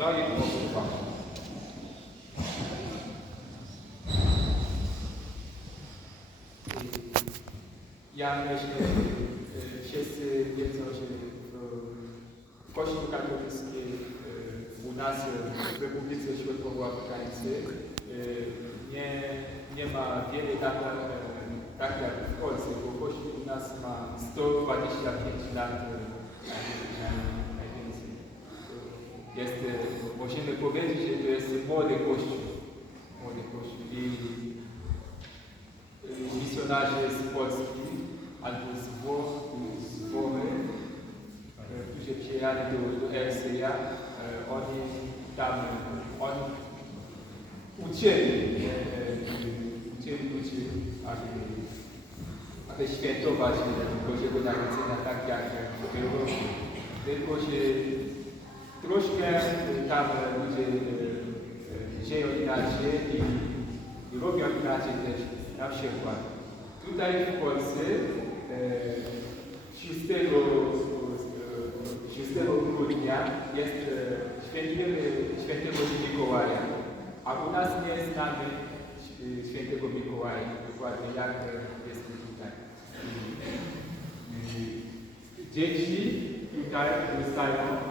Oddaję głos Panu. Ja myślę, e, wszyscy wiedzą, że w Kościół katolicki e, u nas w Republice Środkowoafrykańskiej e, nie, nie ma wiele tak, tak jak w Polsce, bo Kościół u nas ma 125 lat e, naj- naj- najwięcej. Jest, możemy powiedzieć, że to jest młody Kościół. Młody Kościół. I y, misjonarze z Polski albo z Włoch, z Włochy, y, którzy przyjechali do, do RCA, y, oni tam, oni uczyli, uczyli ludzi, aby, aby świętować Bożego Narodzenia tak jak było. Tylko, że troszkę tam ludzie y, y, żyją inaczej i, i robią inaczej też. Na przykład tutaj w Polsce e, 6, e, 6 grudnia jest e, świętujemy świętego Mikołaja, a u nas nie znamy e, świętego Mikołaja, dokładnie jak e, jest tutaj. Dzieci tutaj dostają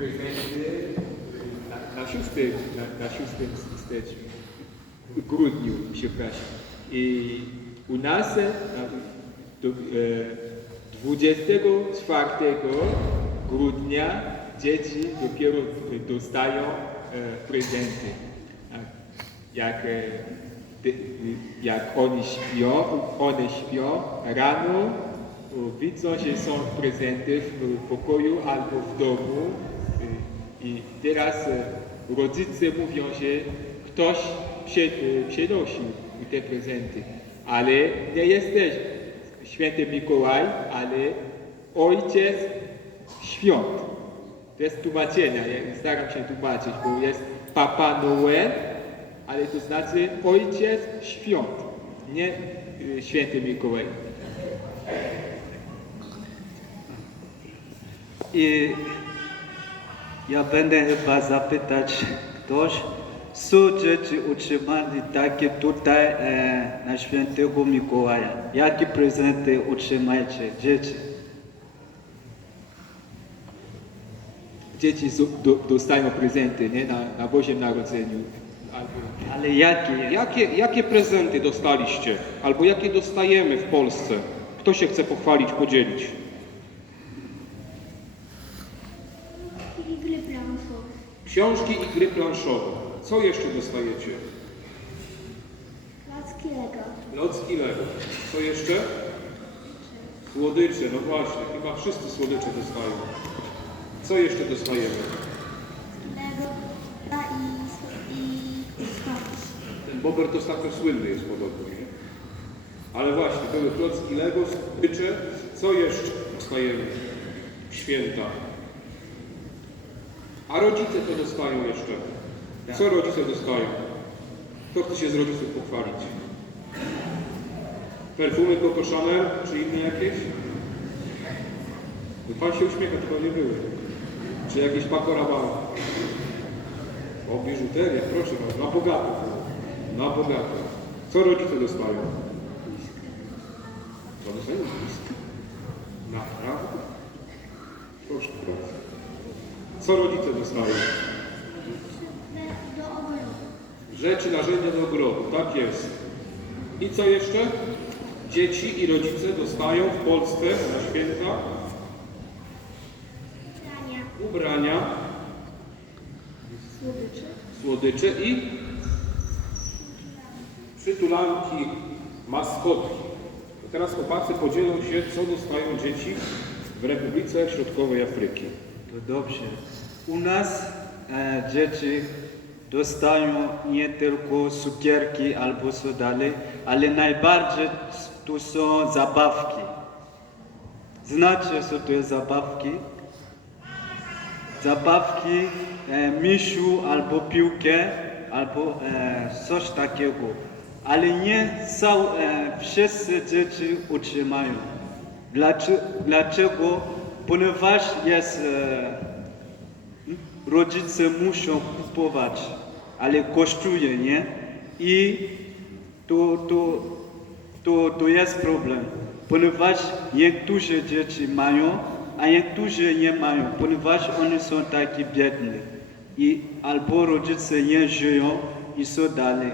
e, prezenty e, na, na 6, na, na 6 stycznia w grudniu, przepraszam. I u nas e, do, e, 24 grudnia dzieci dopiero dostają e, prezenty. Jak, e, ty- jak oni śpią, one śpią rano, o, widzą, że są prezenty w pokoju albo w domu. E, I teraz e, rodzice mówią, że ktoś prze, e, przenosił te prezenty. Ale nie jesteś święty Mikołaj, ale ojciec świąt. To jest tłumaczenia, ja staram się tłumaczyć, bo jest Papa Noel, ale to znaczy ojciec świąt, nie y, święty Mikołaj. I ja będę chyba zapytać ktoś, są dzieci utrzymane takie tutaj e, na świętego Mikołaja. Jakie prezenty otrzymacie dzieci? Dzieci do, dostają prezenty nie? Na, na Bożym Narodzeniu. Albo Ale jakie? Jakie, jakie prezenty dostaliście? Albo jakie dostajemy w Polsce? Kto się chce pochwalić, podzielić? I gry planszowe. Książki i gry planszowe. Co jeszcze dostajecie? Klocki Lego. Locki Lego. Co jeszcze? Słodycze, no właśnie, chyba wszyscy słodycze dostają. Co jeszcze dostajemy? Lego i, i. Ten Bober to ostatnio słynny jest podobno, nie? Ale właśnie, były klocki Lego, słodycze. Co jeszcze dostajemy? Święta. A rodzice to dostają jeszcze. Co rodzice dostają? Kto chce się z rodziców pochwalić? Perfumy Coco Chanel, czy inne jakieś? Pan się uśmiecha, to nie były. Czy jakieś Paco Rabanne? O, biżuteria, proszę bardzo, na bogato. Na bogato. Co rodzice dostają? Co dostają? Blisko. Naprawdę? Proszę bardzo. Co rodzice dostają? Le- Do ogrodu. Rzeczy, narzędzia do ogrodu, tak jest. I co jeszcze? Dzieci i rodzice dostają w Polsce na święta ubrania, Słodycze. słodycze i przytulanki, maskotki. To teraz chłopacy podzielą się, co dostają dzieci w Republice Środkowej Afryki. To dobrze. U nas e, dzieci dostają nie tylko cukierki albo co dalej, ale najbardziej tu są zabawki. Znacie, co to jest zabawki? Zabawki, e, misiu albo piłkę, albo e, coś takiego. Ale nie cał, e, wszyscy dzieci utrzymają. Dlaczego? Ponieważ jest e, rodzice muszą kupować, ale kosztuje, nie? I to, to, to, to jest problem, ponieważ niektóre dzieci mają, a niektórzy nie mają, ponieważ oni są takie biedne. I albo rodzice nie żyją i so dalej.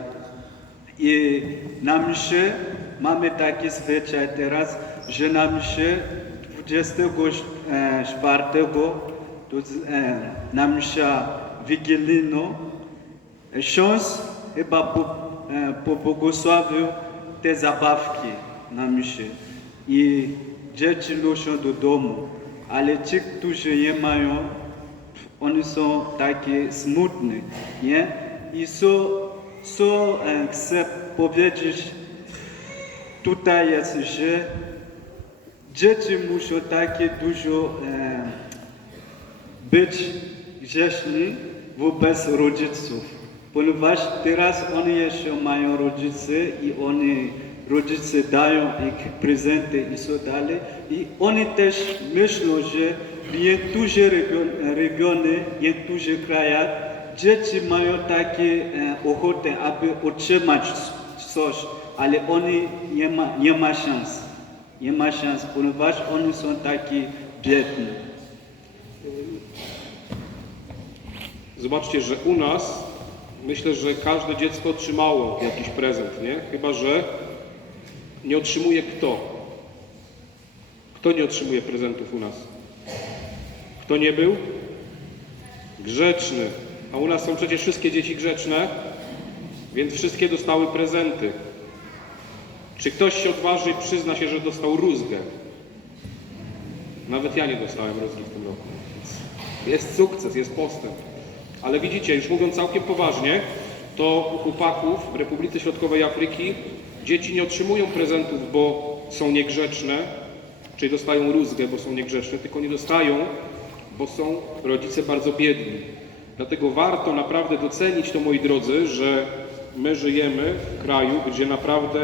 I na mszy mamy taki zwyczaj teraz, że na mszy 24 to z- e, na msza wigilijną ksiądz chyba po, e, te zabawki na mszy i dzieci noszą do domu, ale ci, którzy nie mają, oni są takie smutne, nie? I co e, chcę powiedzieć tutaj jest, że dzieci muszą takie dużo e, być grzeczni wobec rodziców, ponieważ teraz oni jeszcze mają rodzice i oni rodzice dają ich prezenty i so dalej i oni też myślą, że region, regiony, w niektórych krajach dzieci mają takie e, ochotę, aby otrzymać coś, ale oni nie ma, nie ma szans. Nie ma szans, ponieważ oni są takie biedni. Zobaczcie, że u nas myślę, że każde dziecko otrzymało jakiś prezent, nie? Chyba, że nie otrzymuje kto. Kto nie otrzymuje prezentów u nas? Kto nie był? Grzeczny. A u nas są przecież wszystkie dzieci grzeczne, więc wszystkie dostały prezenty. Czy ktoś się odważy i przyzna się, że dostał rózgę? Nawet ja nie dostałem rózgi w tym roku. Jest sukces, jest postęp. Ale widzicie, już mówiąc całkiem poważnie, to u chłopaków w Republice Środkowej Afryki dzieci nie otrzymują prezentów, bo są niegrzeczne, czyli dostają rózgę, bo są niegrzeczne, tylko nie dostają, bo są rodzice bardzo biedni. Dlatego warto naprawdę docenić to, moi drodzy, że my żyjemy w kraju, gdzie naprawdę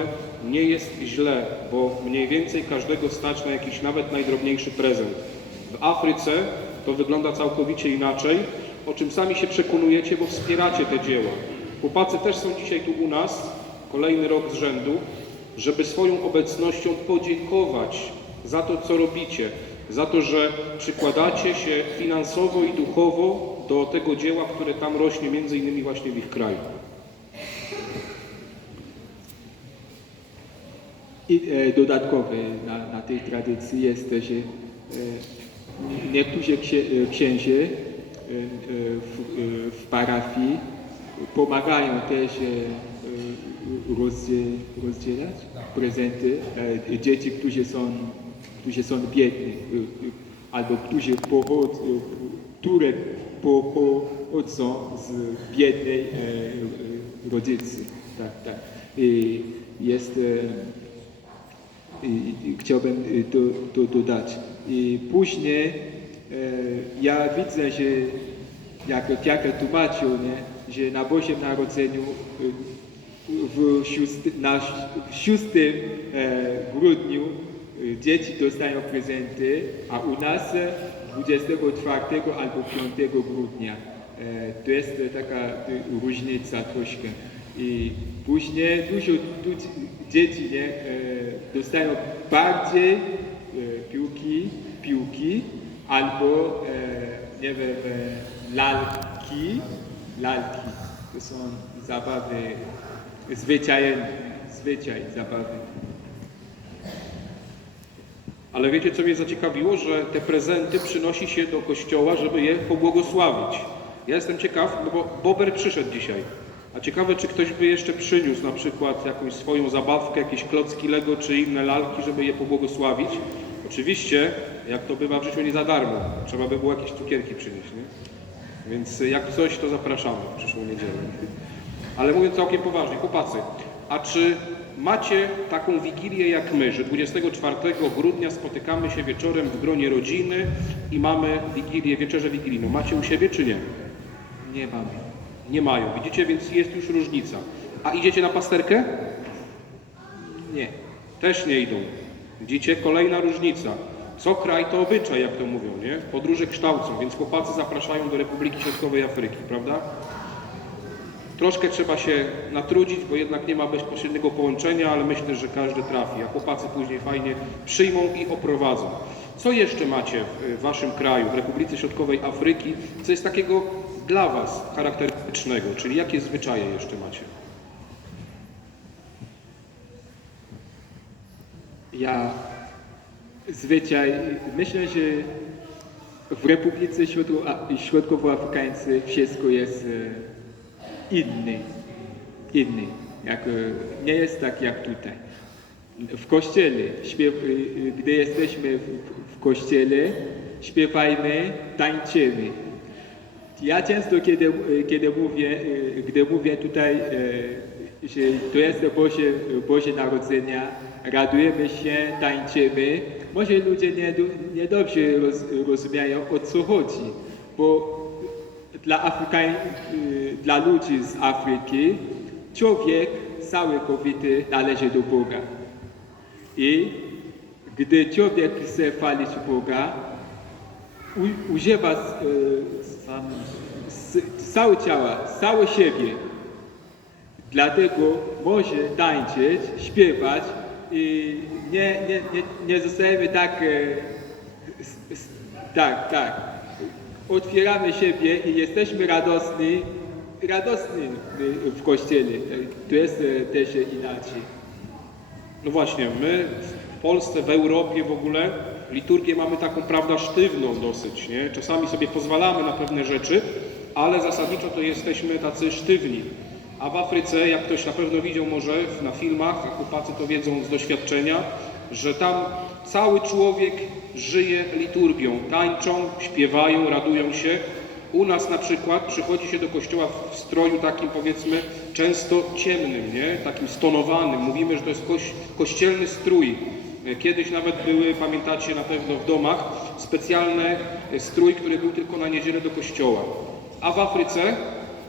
nie jest źle, bo mniej więcej każdego stać na jakiś nawet najdrobniejszy prezent. W Afryce to wygląda całkowicie inaczej, o czym sami się przekonujecie, bo wspieracie te dzieła. Chłopacy też są dzisiaj tu u nas, kolejny rok z rzędu, żeby swoją obecnością podziękować za to, co robicie, za to, że przykładacie się finansowo i duchowo do tego dzieła, które tam rośnie, między innymi właśnie w ich kraju. I e, dodatkowe na, na tej tradycji jest, że e, niektórzy księ, e, w, e, w parafii pomagają też e, rozdzie, rozdzielać prezenty e, dzieci, którzy są, którzy są biedni albo którzy pochodzą, które po- pochodzą z biednej e, rodzicy. Tak, tak. I jest chciałbym y, to, to dodać. I później ja widzę, że jak jak tłumaczył, nie, że na Bożym Narodzeniu y, w szósty, na w 6 e, grudniu y, dzieci dostają prezenty, a u nas e, 24 albo 5 grudnia. E, To jest taka y, różnica troszkę. I później dużo dzieci nie, e, dostają bardziej piłki, piłki albo nie wiem, lalki, lalki. To są zabawy zwyczajne, zwyczaj zabawy. Ale wiecie, co mnie zaciekawiło? Że te prezenty przynosi się do kościoła, żeby je pobłogosławić. Ja jestem ciekaw, no bo Bober przyszedł dzisiaj. A ciekawe, czy ktoś by jeszcze przyniósł na przykład jakąś swoją zabawkę, jakieś klocki Lego czy inne lalki, żeby je pobłogosławić. Oczywiście, jak to bywa w życiu, nie za darmo. Trzeba by było jakieś cukierki przynieść, nie? Więc jak coś, to zapraszamy w przyszłą niedzielę. Ale mówiąc całkiem poważnie, chłopacy, a czy macie taką wigilię jak my, że 24 grudnia spotykamy się wieczorem w gronie rodziny i mamy wigilię, wieczerzę wigilijną. Macie u siebie czy nie? Nie mamy. Nie mają. Widzicie, więc jest już różnica. A idziecie na pasterkę? Nie. Też nie idą. Widzicie, kolejna różnica. Co kraj to obyczaj, jak to mówią, nie? Podróże kształcą, więc chłopacy zapraszają do Republiki Środkowej Afryki, prawda? Troszkę trzeba się natrudzić, bo jednak nie ma bezpośredniego połączenia, ale myślę, że każdy trafi, a chłopacy później fajnie przyjmą i oprowadzą. Co jeszcze macie w waszym kraju, w Republice Środkowej Afryki, co jest takiego dla was charakterystycznego, czyli jakie zwyczaje jeszcze macie? Ja zwyczaj, myślę, że w Republice Środko- Środkowoafrykańskiej wszystko jest e, inny, inny. Jak, e, nie jest tak jak tutaj. W kościele, śpiew, e, gdy jesteśmy w, w kościele, śpiewajmy, tańczymy. Ja często, kiedy, kiedy mówię, gdy mówię tutaj, że to jest Boże, Boże Narodzenia, radujemy się, tańczymy, może ludzie nie, niedobrze roz, rozumieją o co chodzi, bo dla, Afrykań, e, dla ludzi z Afryki człowiek, cały kobiety należy do Boga. I gdy człowiek chce chwalić Boga, u, używa z, całe ciała, całe siebie. Dlatego może tańczyć, śpiewać i nie, nie, nie, nie zostajemy tak, e, tak, tak. Otwieramy siebie i jesteśmy radosni, radosni w- w Kościele. To jest e, też inaczej. No właśnie, my w Polsce, w Europie w ogóle liturgię mamy taką, prawda, sztywną dosyć, nie? Czasami sobie pozwalamy na pewne rzeczy, ale zasadniczo to jesteśmy tacy sztywni. A w Afryce, jak ktoś na pewno widział może na filmach, a chłopacy to wiedzą z doświadczenia, że tam cały człowiek żyje liturgią. Tańczą, śpiewają, radują się. U nas na przykład przychodzi się do kościoła w stroju takim powiedzmy często ciemnym, nie? takim stonowanym. Mówimy, że to jest koś, kościelny strój. Kiedyś nawet były, pamiętacie na pewno w domach, specjalny strój, który był tylko na niedzielę do kościoła. A w Afryce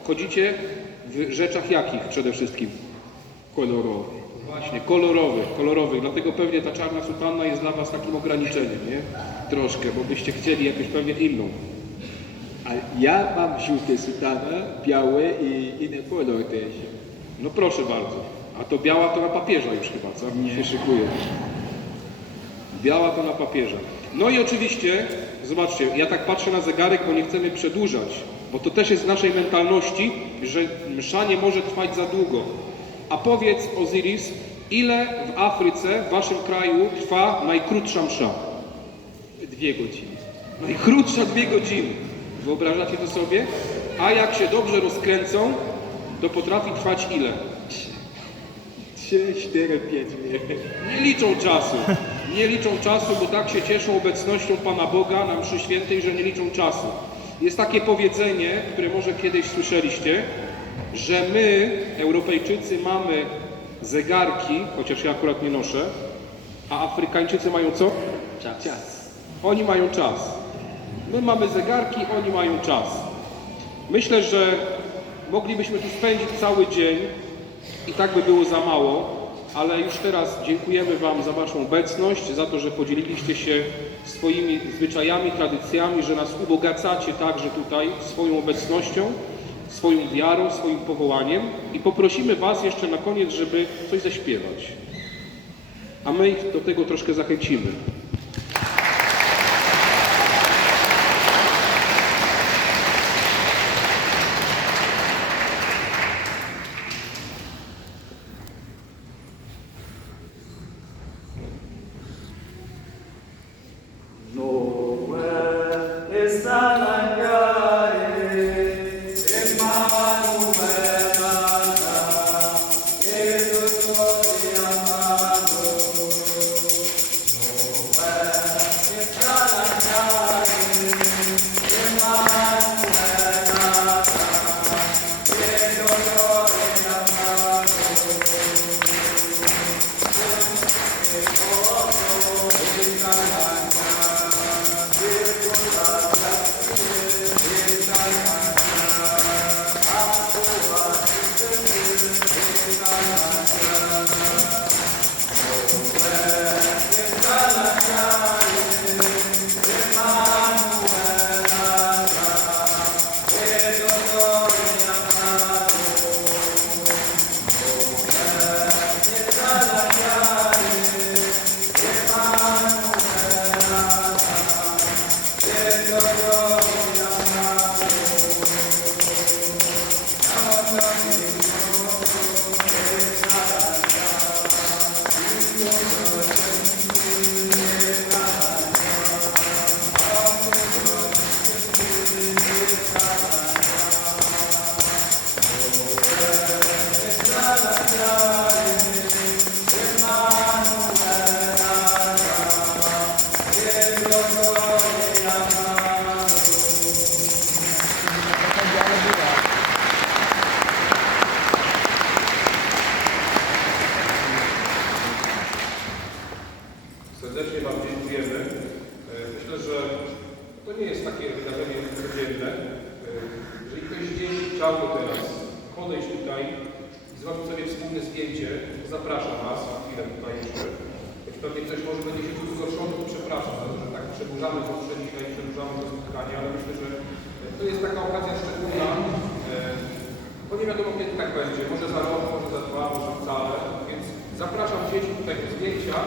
chodzicie w rzeczach jakich przede wszystkim? Kolorowy. Właśnie, kolorowych, kolorowych. Dlatego pewnie ta czarna sutanna jest dla Was takim ograniczeniem, nie? Troszkę, bo byście chcieli jakąś pewnie inną. A ja mam żółte sutana, białe i inny kolor też. No proszę bardzo. A to biała to na papieża już chyba, co? Nie. Się szykuje. Biała to na papieża. No i oczywiście, zobaczcie, ja tak patrzę na zegarek, bo nie chcemy przedłużać, bo to też jest w naszej mentalności, że msza nie może trwać za długo. A powiedz, Osiris, ile w Afryce, w waszym kraju trwa najkrótsza msza? Dwie godziny. Najkrótsza dwie godziny. Wyobrażacie to sobie? A jak się dobrze rozkręcą, to potrafi trwać ile? Trzy, cztery, pięć minut. Nie liczą czasu. Nie liczą czasu, bo tak się cieszą obecnością Pana Boga na mszy świętej, że nie liczą czasu. Jest takie powiedzenie, które może kiedyś słyszeliście, że my, Europejczycy, mamy zegarki, chociaż ja akurat nie noszę, a Afrykańczycy mają co? Czas. Oni mają czas. My mamy zegarki, oni mają czas. Myślę, że moglibyśmy tu spędzić cały dzień i tak by było za mało, ale już teraz dziękujemy Wam za Waszą obecność, za to, że podzieliliście się swoimi zwyczajami, tradycjami, że nas ubogacacie także tutaj swoją obecnością, swoją wiarą, swoim powołaniem i poprosimy Was jeszcze na koniec, żeby coś zaśpiewać. A my ich do tego troszkę zachęcimy. Serdecznie Wam dziękujemy. E, Myślę, że to nie jest takie wydarzenie codzienne. E, Jeżeli ktoś gdzieś chciałby teraz podejść tutaj i zrobić sobie wspólne zdjęcie, zapraszam Was na chwilę tutaj jeszcze. Choć pewnie ktoś może będzie się tu zgorszony, to przepraszam za to, że tak przedłużamy to dzisiaj, przedłużamy to spotkanie, ale myślę, że to jest taka okazja szczególna, e, bo nie wiadomo kiedy tak będzie. Może za rok, może za dwa, może wcale. Więc zapraszam dzieci tutaj do zdjęcia